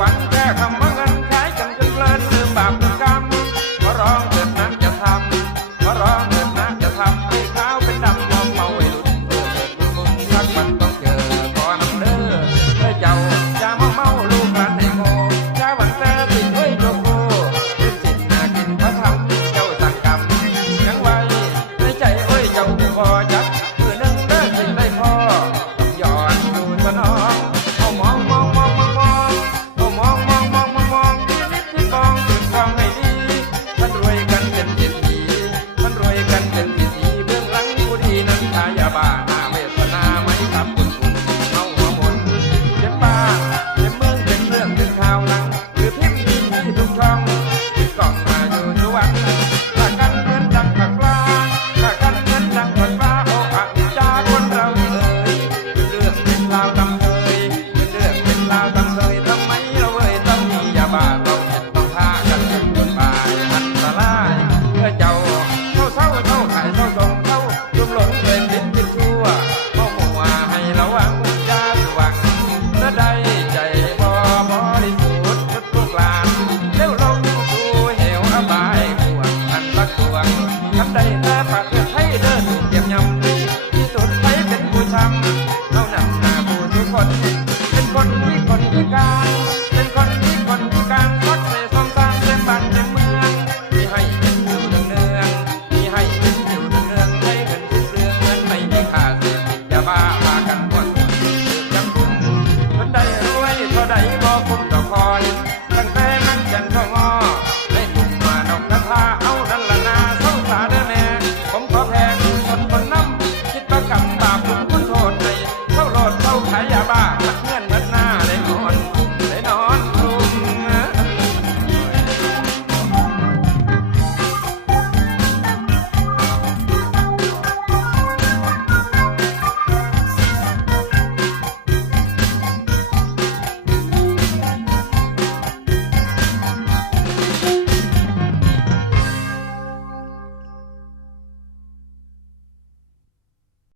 วังแค่คำ 呀吧。Africa.